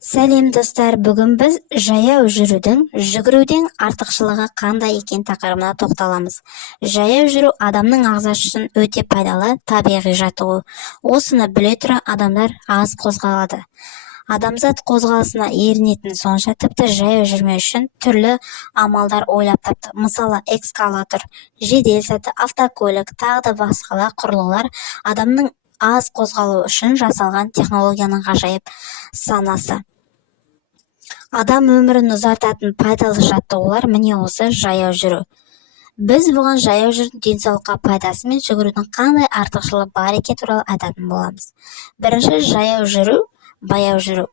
Сәлем достар, бүгін біз жаяу жүгіруден артықшылығы қандай екен тақырыбына тоқталамыз. Жаяу жүру адамның ағзасы үшін өте пайдалы табиғи жаттығу. Осыны біле тұра адамдар аз қозғалады. Адамзат қозғалысына ерінетін сонша тіпті жаяу жүрмеу үшін түрлі амалдар ойлап тапты. Мысалы, эскалатор, жедел саты, автокөлік, тағы да басқалар құрылғылар адамның аз қозғалу үшін жасалған технологияның ғажайып санасы. Адам өмірін ұзартатын пайдалы жаттығулар міне осы жаяу жүру. Біз бұған жаяу жүрудің денсаулыққа пайдасы мен жүгірудің қандай артықшылығы бар екені туралы айтатын боламыз. Бірінші, жаяу жүру, баяу жүру.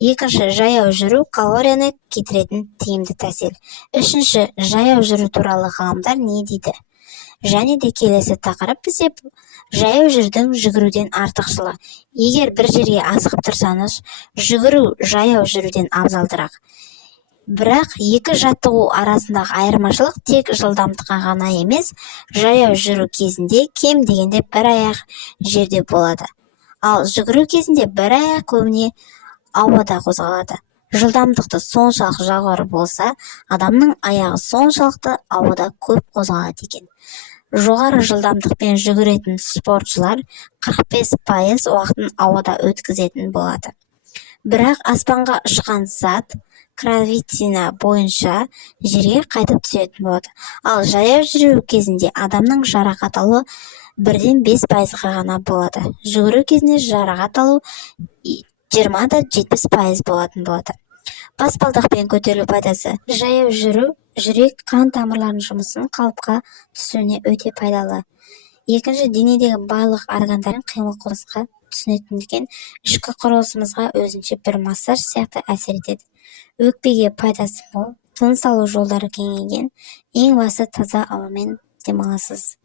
Екінші, жаяу жүру калорияны кетіретін тиімді тәсіл. Үшінші, жаяу жүру туралы ғалымдар не дейді? Және де келесі тақырып бізде жаяу жүрдің жүгіруден артықшылығы. Егер бір жерге асығып тұрсаңыз, жүгіру жаяу жүруден абзалдырақ. Бірақ екі жаттығу арасындағы айырмашылық тек жылдамдыққа ғана емес, жаяу жүру кезінде кем дегенде бір аяқ жерде болады. Ал жүгіру кезінде бір аяқ көбіне ауада қозғалады. Жылдамдықты соншалық жоғары болса, адамның аяғы соншалықты ауада көп қозғалады екен. Жоғары жылдамдықпен жүгіретін спортшылар 45% уақытын ауада өткізетін болады. Бірақ аспанға ұшқан зат гравитация бойынша жерге қайтып түсетін болады. Ал жаяу жүру кезінде адамның жарақат алуы 1-5%-ға ғана болады. Жүгіру кезінде жарақат алу 20-70% болатын болады. Баспалдақпен көтерілу пайдасы. Жаяу жүру жүрек қан тамырларының жұмысын қалыпқа түсуіне өте пайдалы. Екінші, денедегі барлық органдардың қимыл қозғалысқа түсінетіндіктен ішкі құрылысымызға өзінше бір массаж сияқты әсер етеді. Өкпеге пайдасы мол, тыныс алу жолдары кеңейген, ең басты таза ауамен демаласыз.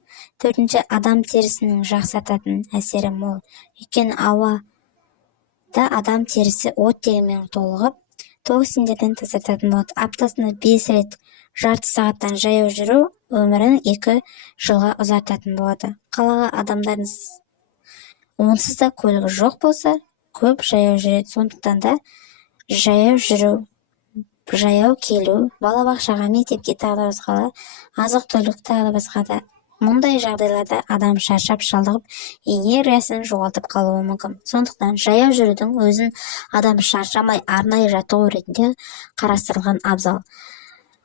Төртінші, адам терісінің жақсартатын әсері мол. Өйткені ауада адам терісі оттегімен толығып, токсиндерден тазартатын болады. Аптасына 5 рет жарты сағаттан жаяу жүру өмірін 2 жылға ұзартатын болады. Қалаға адамдардың онсыз да көлігі жоқ болса, көп жаяу жүреді. Сондықтан да жаяу жүру, жаяу келу, балабақшаға, мектепке тағы да басқалар, азық-түлік тағы да басқа да. Мұндай жағдайларда адам шаршап шалдығып, энергиясын жоғалтып қалуы мүмкін. Сондықтан жаяу жүрудің өзін адам шаршамай арнайы жаттығу ретінде қарастырылған абзал.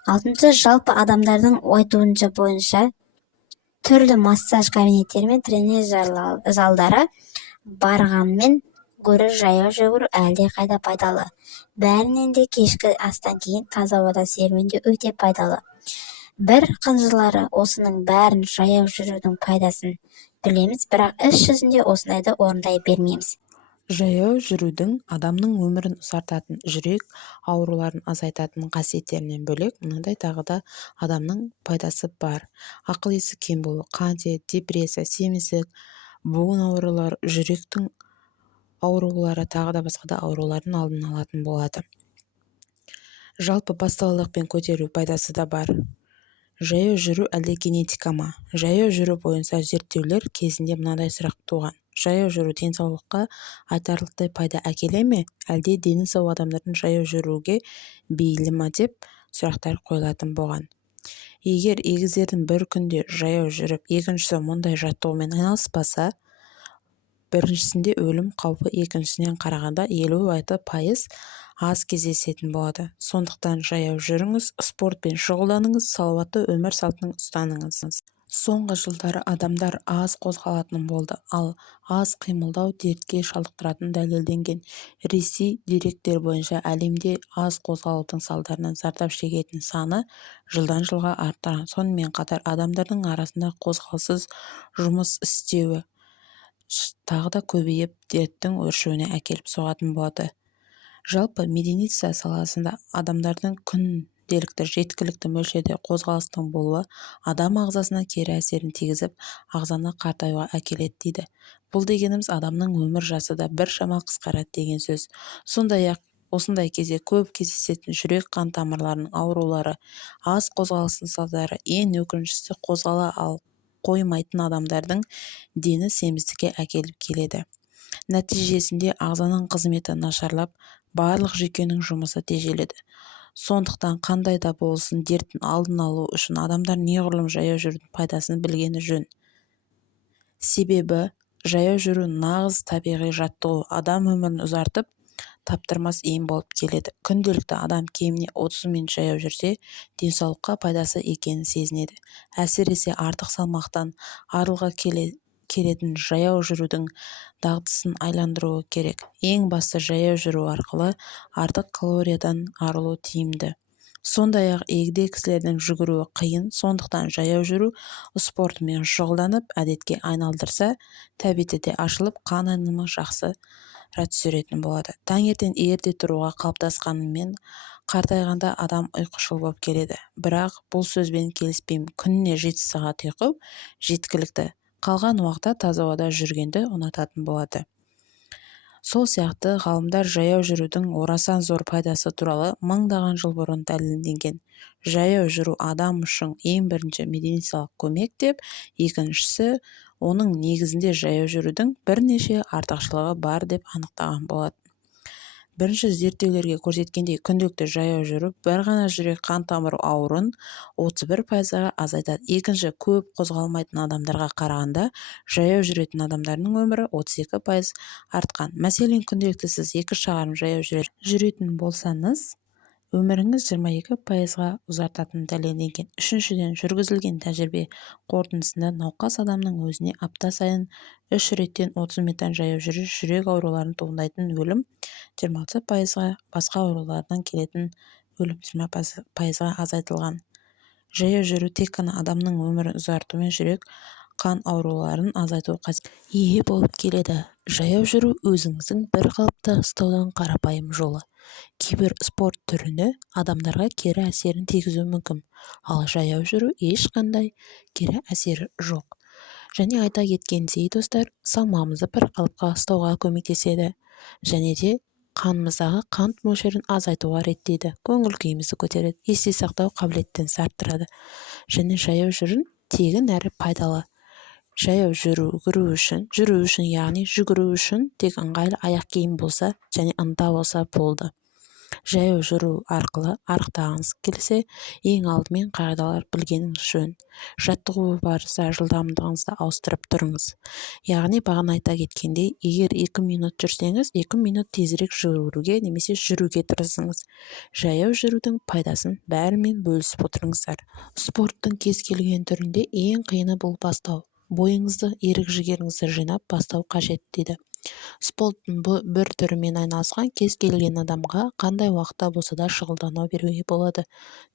Алтыншы, жалпы адамдардың айтуынша бойынша түрлі массаж кабинеттері мен тренажер залдары барғанмен гөрі жаяу жүру әлде қайда пайдалы. Бәрінен де кешкі астан кейін таза ауада серуенде өте пайдалы. Бір қынжылары осының бәрін жаяу жүрудің пайдасын білеміз, бірақ іс жүзінде осындайды орындай бермейміз. Жаяу жүрудің адамның өмірін ұзартатын, жүрек ауруларын азайтатын қасиеттерінен бөлек, мынандай тағы да адамның пайдасы бар. Ақыл-есі кем болу, қантиет, депрессия, семіздік, буын аурулары, жүректің аурулары тағы да басқа да аурулардың алдын алатын болады. Жалпы бастаулықпен көтеру пайдасы да бар. Жаяу жүру әлде генетика ма? Жаяу жүру бойынша зерттеулер кезінде мынадай сұрақ туған. Жаяу жүру денсаулыққа айтарлықтай пайда әкеле ме? Әлде дені сау адамдардың жаяу жүруге бейілі ма деп сұрақтар қойылатын болған. Егер егіздердің бір күнде жаяу жүріп, екіншісі мұндай жаттығумен айналыспаса, біріншісінде өлім қаупі екіншісінен қарағанда 50% аз кездесетін болады. Сондықтан жаяу жүріңіз, спортпен шұғылданыңыз, салауатты өмір салтын ұстаныңыз. Соңғы жылдары адамдар аз қозғалатын болды, ал аз қимылдау дертке шалдықтыратыны дәлелденген. Ресей деректер бойынша әлемде аз қозғалудың салдарынан зардап шегетін саны жылдан жылға артқан. Сонымен қатар адамдардың арасында қозғалыссыз жұмыс істеуі тағы да көбейіп, дерттің өршуіне әкеліп соғатын болады. Жалпы медицина саласында адамдардың күнделікті жеткілікті мөлшерде қозғалыстың болуы адам ағзасына кері әсерін тигізіп, ағзаны қартаюға әкеледі дейді. Бұл дегеніміз адамның өмір жасы да біршама қысқарады деген сөз. Сондай-ақ осындай кезде көп кездесетін жүрек қан тамырларының аурулары, аз қозғалыстың салдары, ең өкініштісі қозғала қоймайтын адамдардың дені семіздікке әкеліп келеді. Нәтижесінде ағзаның қызметі нашарлап, барлық жүйкенің жұмысы тежеледі. Сондықтан қандай да болсын дерттің алдын алу үшін адамдар неғұрлым жаяу жүрудің пайдасын білгені жөн. Себебі жаяу жүру нағыз табиғи жаттығу, адам өмірін ұзартып, таптырмас ем болып келеді. Күнделікті адам кеміне 30 минут жаяу жүрсе, денсаулыққа пайдасы екенін сезінеді. Әсіресе артық салмақтан арылға келетін жаяу жүрудің дағдысын айландыруы керек. Ең басты жаяу жүру арқылы артық калориядан арылу тиімді. Сондай-ақ егде кісілердің жүгіруі қиын, сондықтан жаяу жүру спортымен шұғылданып, әдетке айналдырса, тәбеті де ашылып, қан айналымы жақсы түсіретін болады. Таңертең ерте тұруға қалыптасқанымен қартайғанда адам ұйқышыл болып келеді. Бірақ бұл сөзбен келіспеймін. Күніне 7 сағат ұйқы жеткілікті. Қалған уақытта таза ауада жүргенді ұнататын болады. Сол сияқты ғалымдар жаяу жүрудің орасан зор пайдасы туралы мыңдаған жыл бұрын дәлелденген. Жаяу жүру адам үшін ең бірінші медициналық көмек деп, екіншісі оның негізінде жаяу жүрудің бірнеше артықшылығы бар деп анықтаған болатын. Бірінші зерттеулерге көрсеткендей, күнделікті жаяу жүру бір ғана жүрек қан тамыры ауруын 31%-ға азайтады. Екінші, көп қозғалмайтын адамдарға қарағанда жаяу жүретін адамдардың өмірі 32% артқан. Мәселен, күнделікті сіз 2 шақырым жаяу жүретін болсаңыз, өміріңіз 22%-ға ұзартатыны дәлелденген. Үшіншіден, жүргізілген тәжірибе қорытындысында науқас адамның өзіне апта сайын 3 реттен 30 минуттан жаяу жүру жүрек ауруларын туындайтын өлім 26%-ға, басқа аурулардан келетін өлім 20%-ға азайтылған. Жаяу жүру тек қана адамның өмірін ұзартумен жүрек қан ауруларын азайту қасиетіне ие болып келеді. Жаяу жүру өзіңіздің бір қалыпты ұстаудың қарапайым жолы. Кейбір спорт түріне адамдарға кері әсерін тигізуі мүмкін, ал жаяу жүру ешқандай кері әсері жоқ. Және айта кеткендей, достар, салмағымызды бір қалыпқа ұстауға көмектеседі, және де қанымыздағы қант мөлшерін азайтуға реттейді, көңіл күйімізді көтереді, есте сақтау қабілеттілігін арттырады. Және жаяу жүру тегін әрі пайдалы. Жаяу жүру үшін, яғни жүгіру үшін тек ыңғайлы аяқ киім болса және ынта болса болды. Жаяу жүру арқылы арықтағыңыз келсе, ең алдымен қағидалар білгеніңіз жөн. Жаттығу барысы жылдамдығыңызды ауыстырып тұрыңыз. Яғни бағана айта кеткендей, егер 2 минут жүрсеңіз, 2 минут тезірек жүгіруге немесе жүруге тырысыңыз. Жаяу жүрудің пайдасын бәрімен бөлісіп отырыңыздар. Спорттың кез келген түрінде ең қиыны бұл бастау. Бойыңызды, ерік-жігеріңізді жинап бастау қажет дейді. Спорттың бір түрімен айналысқан кез келген адамға қандай уақытта болса да шұғылдана беруге болады.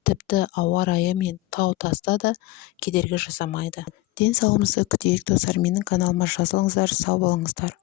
Тіпті ауа райы мен тау-таста да кедергі жасамайды. Денсаулығыңызды күтейік, достар. Менің каналыма жазылыңыздар, сау болыңыздар.